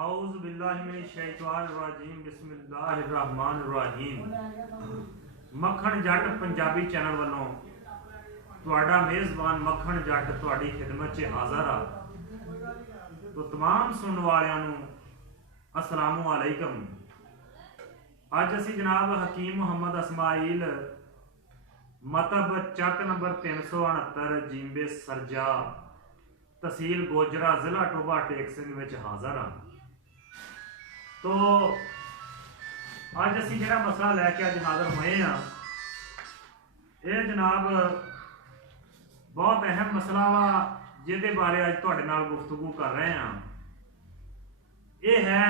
आऊज़ बिल्लाहि मिनश शैतानिर रजीम बिस्मिल्लाहिर रहमानिर रहीम। मक्खन जट पंजाबी चैनल वालों तुहाडा मेज़बान मक्खन जट तुहाडी खिदमत च हाज़र आ। तो तमाम सुनने वालियां नूं अस्सलामु अलैकुम। अज असी जनाब हकीम मुहम्मद इस्माइल मतब चक नंबर 369 जिम्बे सरजा तहसील गोजरा जिला टोबा टेक सिंह में हाज़र हाँ। तो अज असी जो मसला लैके अज हाज़र होए हाँ, ये जनाब बहुत अहम मसला वा जिहदे बारे अज तुहाडे नाल गुफ्तगू कर रहे हैं। ये है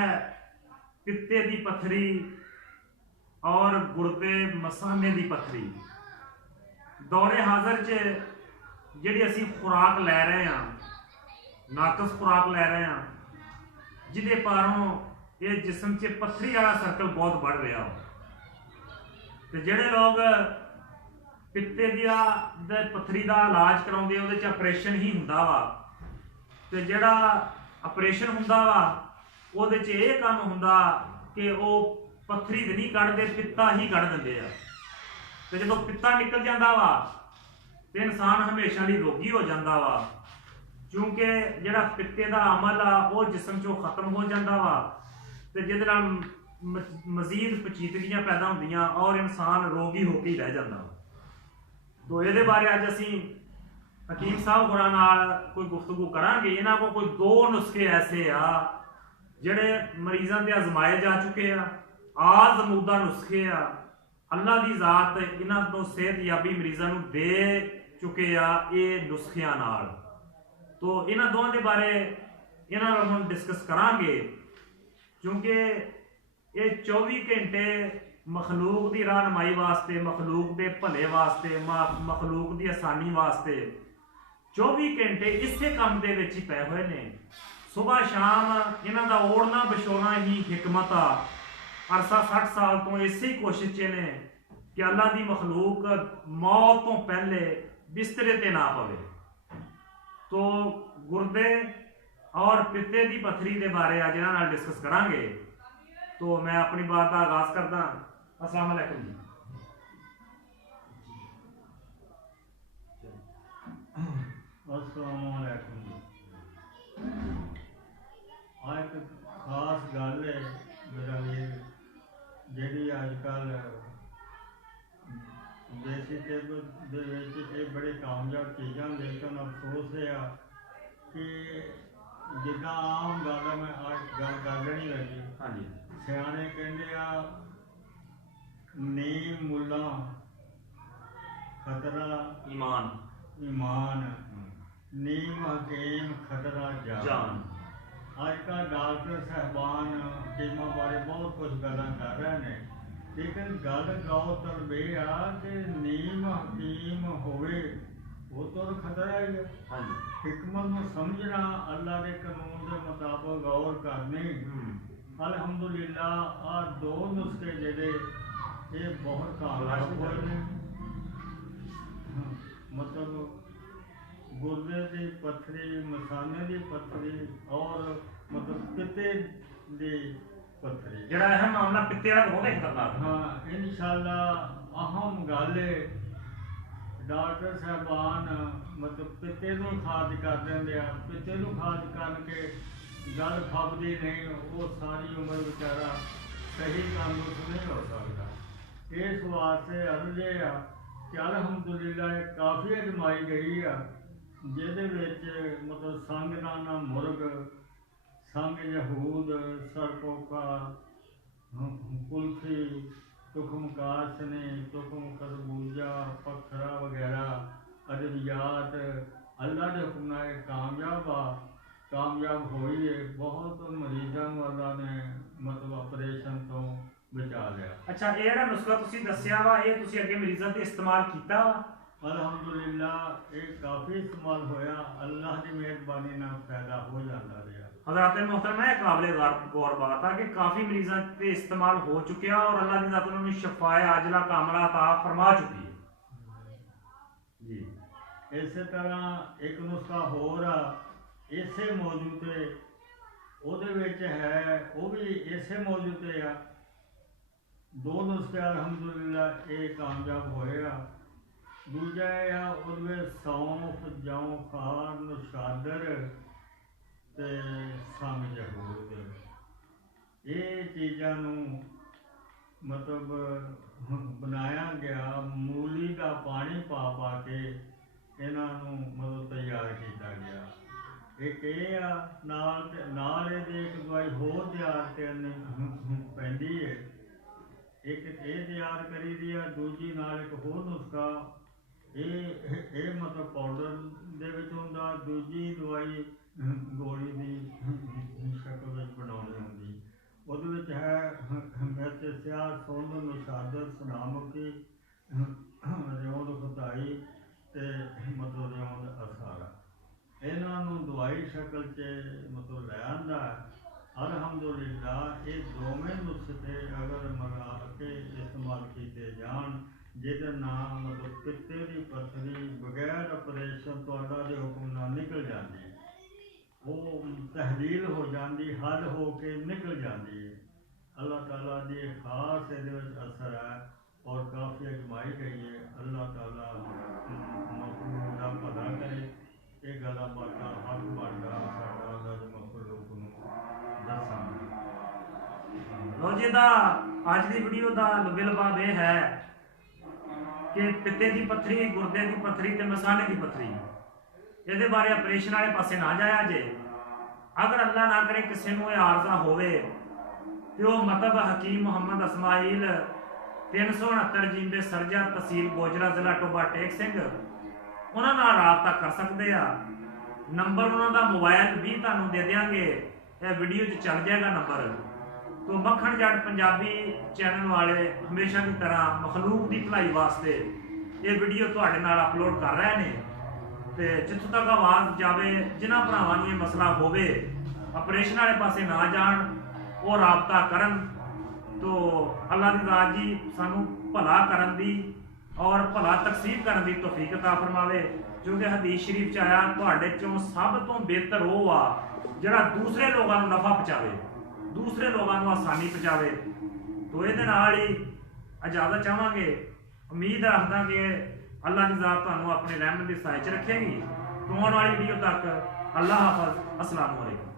पित्ते की पत्थरी और गुर्दे मसाने की पत्थरी। दौरे हाज़र च जिहड़ी असी खुराक लै रहे हैं, नाकस खुराक लै रहे हैं, जिहदे पारों ये जिसम च पत्थरी वाला सर्कल बहुत बढ़ रहा हो। तो जिहड़े लोग पित्ते दिया पत्थरी का इलाज कराउंदे उहदे च ऑपरेशन ही हुंदा वा, ते जिहड़ा ऑपरेशन हुंदा वा उहदे च ये काम हुंदा कि वो पत्थरी ते नहीं कढ़दे, पित्ता ही कढ़ दिंदे आ। ते जदों पित्ता निकल जाता वा तो इंसान हमेशा लिए रोगी हो जाता वा, क्योंकि जिहड़ा पित्ते का अमल आ वो जिसम चों खत्म हो जाता वा, तो जिहदे नाल मजीद पचीदगियां पैदा होंदियां और इंसान रोगी होके ही रह जाता। तो ये बारे अज असी हकीम साहब होरां नाल कोई गुफ्तगू करांगे। इन्हां को कोई दो नुस्खे ऐसे आ जिहड़े मरीजां ते आजमाए जा चुके आ, आजमूदा नुस्खे आ। अल्लाह की जात इन्हां तो सेहतयाबी मरीजां नूं दे चुके आ ये नुस्खियां नाल। तो इन्हां दोवां दे बारे इन्हां नाल हुण डिस्कस करांगे, क्योंकि ये 24 घंटे मखलूक की रहनुमाई वास्ते, मखलूक के भले वास्ते, मखलूक की आसानी वास्ते 24 घंटे इसे काम के विच ही पै हुए ने। सुबह शाम इन्हां दा ओढ़ना बिछोना ही हिकमत आ। अरसा 60 साल तो इसे ही कोशिश च ने कि अल्लाह की मखलूक मौत तो पहले बिस्तरे ते ना पवे। तो गुर्दे और पित्ते की पत्थरी के बारे अज इन्हां नाल डिस्कस करांगे। तो मैं अपनी बात का आगाज करदा। अस्सलाम वालेकुम जी। अस्सलाम वालेकुम जी। एक खास गल है मेरा वीर, जी अजकल देसी तिब दे बड़े कामयाब चीज़ां, लेकिन अफसोस है कि जिदा आम गल है मैं आज गल कर लेनी लगी। हाँ जी। सियाने कहते आ नीम मुला खतरा ईमान, ईमान, नीम हकीम खतरा जान। अजकल डॉक्टर साहबान हकीमां बारे बहुत कुछ गल्लां कर रहे हैं, लेकिन गल गौ तलब यह आ कि नीम हकीम होवे वो तो खतरा ही है। हाँ जी। हिकमत को समझना, अल्लाह के कानून के मुताबिक गौर करनी। अल्हम्दुलिल्लाह आ दो नुस्खे जेडे ये बहुत कामयाब हुए ने। मतलब गुर्दे की पत्थरी, मसाने की पत्थरी और मतलब पित्ते की पत्थरी, जिहड़ा अहम मामला पित्ते वाला बहुत खतरनाक है। हाँ इंशाअल्लाह अहम गल है। डॉक्टर साहबान मतलब पित्ते को खारिज कर देंगे, पित्ते को खारिज करके गल खपदी नहीं, वो सारी उम्र बेचारा सही तंदुरुस्त नहीं हो सकता। इस वास्ते अर्ज है कि अल्हम्दुलिल्लाह काफ़ी अजमाई गई है, जिहदे विच मतलब संगदाना मुर्ग, संग यहूद, सरपोका, कुल्फी, तुखम कासने, तुखम खरबूजा, पखरा वगैरह अद्वियात अल्लाह के हुक्म नाल कामयाब कामयाब होई है। बहुत मरीजों को अल्लाह ने मतलब ऑपरेशन तो बचा लिया। अच्छा, ये जिहड़ा नुस्खा तुसीं दस्सिया वा ये तुसीं अगे मरीजां ते इस्तेमाल कीता वा? अल्हम्दुलिल्लाह ये काफ़ी इस्तेमाल होया, अल्लाह की मेहरबानी नाल फायदा हो जाता रहा। हज़रात मोहतरमा है काबिल गौर बात है कि काफ़ी मरीजां ते इस्तेमाल हो चुके हैं और अल्लाह की ज़ात उन्होंने शफाए आजला कामला अता फरमा चुकी है जी। इस तरह एक नुस्खा होर इसे मौजूद है ਉਹਦੇ ਵਿੱਚ ਹੈ, ਉਹ ਵੀ ਇਸੇ ਮੌਜੂ ਤੇ ਆ। 2 ਨੁਸਖੇ ਅਲਹਮਦੁਲਿਲਾ ਇਹ ਕਾਮਯਾਬ ਹੋਏ ਆ। ਦੂਜਾ ਇਹ ਆ, ਉਹਦੇ ਵਿੱਚ ਸੌਂਫ, ਜੌਂ, ਖਾਰ, ਨੁਸ਼ਾਦਰ ਤੇ ਸੰਗ ਜਹੂਦ, ਇਹ ਚੀਜ਼ਾਂ ਨੂੰ ਮਤਲਬ ਬਣਾਇਆ ਗਿਆ। ਮੂਲੀ ਦਾ ਪਾਣੀ ਪਾ ਪਾ ਕੇ ਇਹਨਾਂ ਨੂੰ ਮਤਲਬ ਤਿਆਰ ਕੀਤਾ ਗਿਆ। ਇੱਕ ਇਹ ਆ, ਨਾਲ ਇਹਦੇ ਇੱਕ ਦਵਾਈ ਹੋਰ ਤਿਆਰ ਕਰਨੀ ਪੈਂਦੀ ਹੈ। ਇੱਕ ਇਹ ਤਿਆਰ ਕਰੀ ਦੀ ਆ, ਦੂਜੀ ਨਾਲ ਇੱਕ ਹੋਰ ਨੁਸਖਾ ਇਹ ਮਤਲਬ ਪਾਊਡਰ ਦੇ ਵਿੱਚ ਹੁੰਦਾ। ਦੂਜੀ ਦਵਾਈ ਗੋਲੀ ਦੀ ਸ਼ਕਲ ਵਿੱਚ ਬਣਾਉਣੀ ਹੁੰਦੀ। ਉਹਦੇ ਵਿੱਚ ਹੈ ਮਿਰਚ, ਸਿਆਹ, ਸੁੰਡ, ਨੁਸ਼ਾਦਰ, ਸੁਨਾਮੁਖੀ, ਰਿਉਂਦ, ਖੁਦਾਈ ਤੇ ਮਤਲਬ ਰਿਉਂਦ ਅਸਾਰਾ। ਇਹਨਾਂ ਨੂੰ ਦਵਾਈ ਸ਼ਕਲ 'ਚ ਮਤਲਬ ਲੈ ਆਂਦਾ। ਅਲਹਮਦੁਲਿਲਾ ਇਹ ਦੋਵੇਂ ਨੁਸਖੇ ਅਗਰ ਮੰਗਾ ਕੇ ਇਸਤੇਮਾਲ ਕੀਤੇ ਜਾਣ, ਜਿਹਦੇ ਨਾਲ ਮਤਲਬ ਪਿੱਤੇ ਦੀ ਪੱਥਰੀ ਬਗੈਰ ਆਪਰੇਸ਼ਨ ਤੁਹਾਡਾ ਦੇ ਹੁਕਮ ਨਾਲ ਨਿਕਲ ਜਾਂਦੀ, ਉਹ ਤਹਿਲੀਲ ਹੋ ਜਾਂਦੀ, ਹੱਲ ਹੋ ਕੇ ਨਿਕਲ ਜਾਂਦੀ ਹੈ। ਅੱਲਾਹ ਤਾਲਾ ਦੀ ਇਹ ਖਾਸ ਇਹਦੇ ਵਿੱਚ ਅਸਰ ਹੈ ਔਰ ਕਾਫੀ ਅਜਮਾਈ ਗਈ ਹੈ। ਅੱਲਾਹ ਤਾਲਾ ਮਖਲੂਕ ਦਾ ਭਲਾ ਕਰੇ। ਇਹ ਗੱਲਾਂ ਬਾਤਾਂ ਹੱਕ ਬਣਦਾ ਸਾਡਾ ਅੱਲਾਹ ਦੇ ਮਖਲੂਕ ਨੂੰ ਦੱਸਾਂਗੇ। ਲੋ ਜੀ, ਦਾ ਅੱਜ ਦੀ ਵੀਡੀਓ ਦਾ ਲੁਬਿਲਬਾਬ ਇਹ ਹੈ ਕਿ ਪਿੱਤੇ ਦੀ ਪੱਥਰੀ, ਗੁਰਦੇ ਦੀ ਪੱਥਰੀ ਤੇ ਮਸਾਨੇ ਦੀ ਪੱਥਰੀ, ਇਹਦੇ ਬਾਰੇ ਆਪਰੇਸ਼ਨ ਵਾਲੇ ਪਾਸੇ ਨਾ ਜਾਇਆ ਜੇ। ਅਗਰ ਅੱਲਾ ਨਾ ਕਰੇ ਕਿਸੇ ਨੂੰ ਇਹ ਆਰਜ਼ਾ ਹੋਵੇ ਤੇ ਉਹ ਮਤਲਬ ਹਕੀਮ ਮੁਹੰਮਦ ਇਸਮਾਈਲ 369 ਜਿੰਦੇ ਸਰਜਾ, ਤਹਿਸੀਲ ਗੋਜਰਾ, ਜ਼ਿਲ੍ਹਾ ਟੋਬਾ ਟੇਕ ਸਿੰਘ, ਉਹਨਾਂ ਨਾਲ ਰਾਬਤਾ ਕਰ ਸਕਦੇ ਆ। ਨੰਬਰ ਉਹਨਾਂ ਦਾ ਮੋਬਾਈਲ ਵੀ ਤੁਹਾਨੂੰ ਦੇ ਦਿਆਂਗੇ, ਇਹ ਵੀਡੀਓ 'ਚ ਚੱਲ ਜਾਏਗਾ ਨੰਬਰ। तो मक्खन जट पंजाबी चैनल वाले हमेशा की तरह मखलूक की भलाई वास्ते ये वीडियो तुहाडे नाल अपलोड कर रहे हैं। तो जिथों तक आवाज़ जाए, जिन्हां भरावां नूं ये मसला होवे, अपरेशन वाले पासे ना जान, वो राबता करन। तो अल्लाह दी ज़ात जी सानू भला करन दी और भला तकसीब करन दी तौफीक अता फरमावे। जो कि हदीस शरीफ च आया, तुहाडे चों सब तो बेहतर वो आ जिहड़ा दूसरे लोगों नूं नफा पहुंचावे, दूसरे लोगों को आसानी पहुँचावे। तो ये ही इजाजत चाहांगे। उम्मीद रखदा कि अल्लाह की ज़ात तुहानूं अपने रहमत की साय च रखेगी। तो आने वाली वीडियो तक अल्लाह हाफिज़। अस्सलाम वालेकुम।